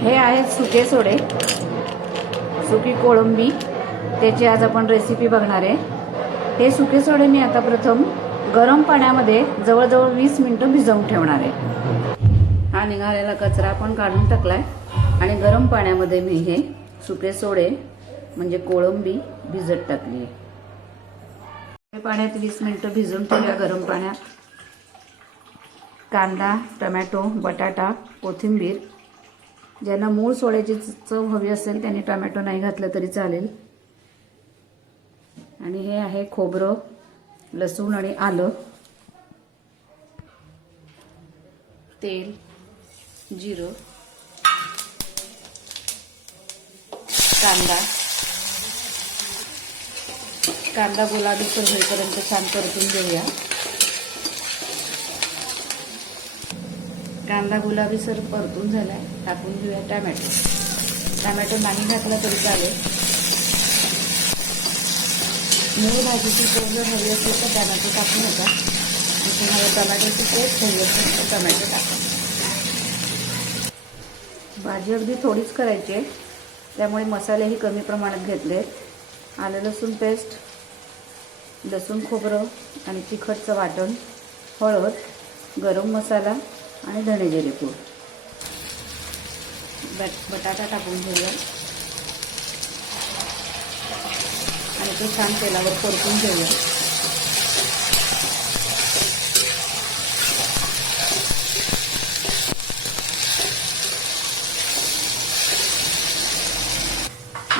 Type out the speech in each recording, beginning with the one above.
हे आहेत सुके सोडे. सुकी कोळंबी. त्याची आज आपण रेसिपी बघणार आहे. हे सुके सोडे मी आता प्रथम गरम पाण्यामध्ये जवळजवळ वीस मिनटं भिजवून ठेवणार आहे. हा निघालेला कचरा आपण काढून टाकलाय. आणि गरम पाण्यामध्ये मी हे सुके सोडे म्हणजे कोळंबी भिजत टाकली आहे. पाण्यात वीस मिनटं भिजवून ठेवूया गरम पाण्यात. कांदा टमॅटो बटाटा कोथिंबीर ज्यांना मूळ सोड्याची चव हवी असेल त्यांनी टोमॅटो नाही घातलं तरी चालेल. आणि हे आहे खोबरं लसूण आणि आलं. तेल जिरं. कांदा. कांदा गुलाबी होईपर्यंत छान परतून घेऊया. कांदा गुलाबी सर परतून झालाय टाकून घेऊया टॅमॅटो. टॅमॅटो नाही घातला तरी चालेल. मूळ भाजीची चव जर हवी असेल तर टॅमॅटो टाकू नका. आणि तुम्हाला टमॅटोची टेस्ट हवी असेल तर टमॅटो टाका. भाजी अगदी थोडीच करायची आहे. त्यामुळे मसालेही कमी प्रमाणात घेतले आहेत आलं लसूण पेस्ट लसूण खोबरं आणि तिखटचं वाटण हळद गरम मसाला आणि धणे जिरे पूड. बट बटाटा टाकून घेऊया आणि ते छान तेलावर परतून घेऊया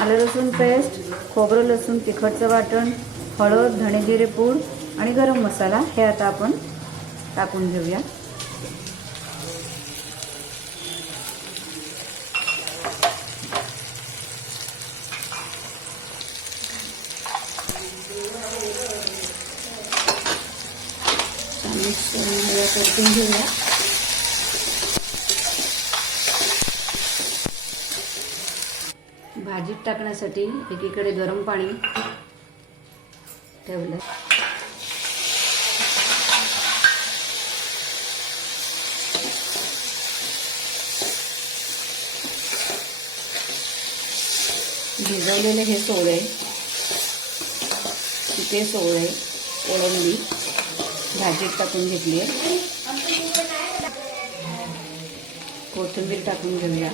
आलं लसूण पेस्ट खोबरं लसूण तिखटचं वाटण हळद धणे जिरे पूड आणि गरम मसाला हे आता आपण टाकून घेऊया. मिक्स घेऊया परतून घेऊया. भाजीत टाकण्यासाठी एकीकडे गरम पाणी ठेवलं. भिजवलेले हे सोळे तिथे सोळे कोळंबी भाजीत टाकून घेतली आहे. कोथिंबीर टाकून घेऊया.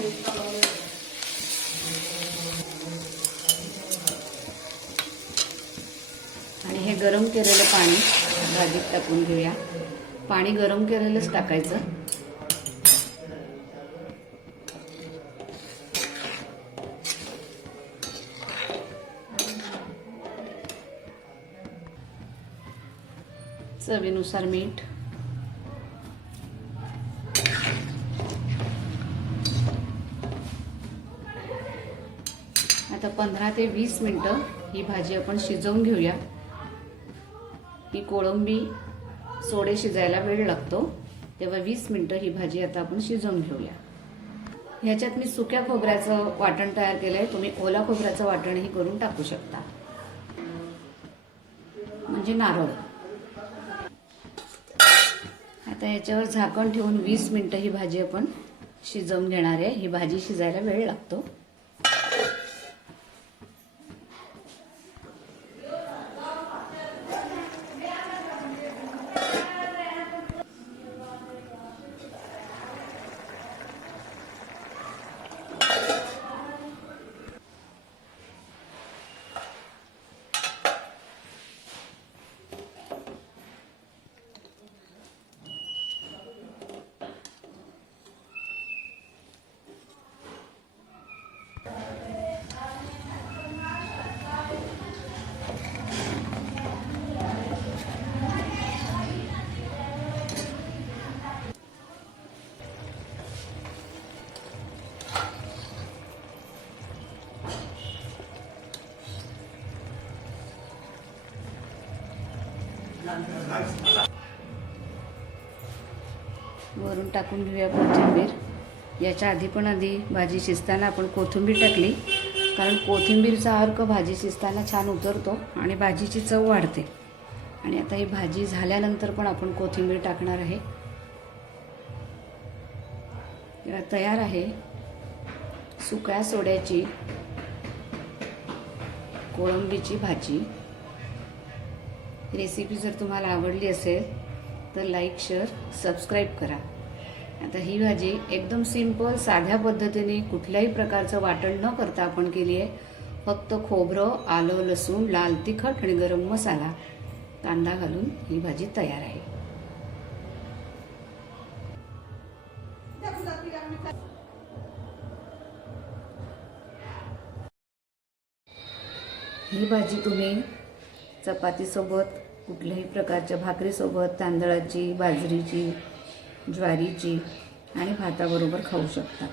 आणि हे गरम केलेलं पाणी भाजीत टाकून घेऊया. पाणी गरम केलेलंच टाकायचं. चवीनुसार मीठ. आता पंधरा ते वीस मिनटं ही भाजी आपण शिजवून घेऊया. ही कोळंबी सोडे शिजायला वेळ लागतो. तेव्हा वीस मिनटं ही भाजी आता आपण शिजवून घेऊया. ह्याच्यात मी सुक्या खोबऱ्याचं वाटण तयार केलं आहे तुम्ही ओला खोबऱ्याचं वाटणही करून टाकू शकता. म्हणजे नारळ. आता याच्यावर झाकण ठेवून वीस मिनटं ही भाजी आपण शिजवून घेणार आहे. ही भाजी शिजायला वेळ लागतो. वरून टाकून घेऊया कोथिंबीर. याच्या आधी पण आधी भाजी शिजताना आपण कोथिंबीर टाकली. कारण कोथिंबीरचा अर्क भाजी शिजताना छान उतरतो आणि भाजीची चव वाढते. आणि आता ही भाजी झाल्यानंतर पण आपण कोथिंबीर टाकणार आहे. या तयार आहे सुक्या सोड्याची कोळंबीची भाजी. रेसिपी जर तुम्हाला आवडली असेल तर लाईक शेअर सबस्क्राईब करा. आता ही भाजी एकदम सिंपल साध्या पद्धतीने कुठल्याही प्रकारचं वाटण न करता आपण केली आहे. फक्त खोबरं आलं लसूण लाल तिखट आणि गरम मसाला कांदा घालून ही भाजी तयार आहे. ही भाजी तुम्ही चपातीसोबत कुठल्याही प्रकारच्या भाकरीसोबत तांदळाची बाजरीची ज्वारीची आणि भाताबरोबर खाऊ शकता.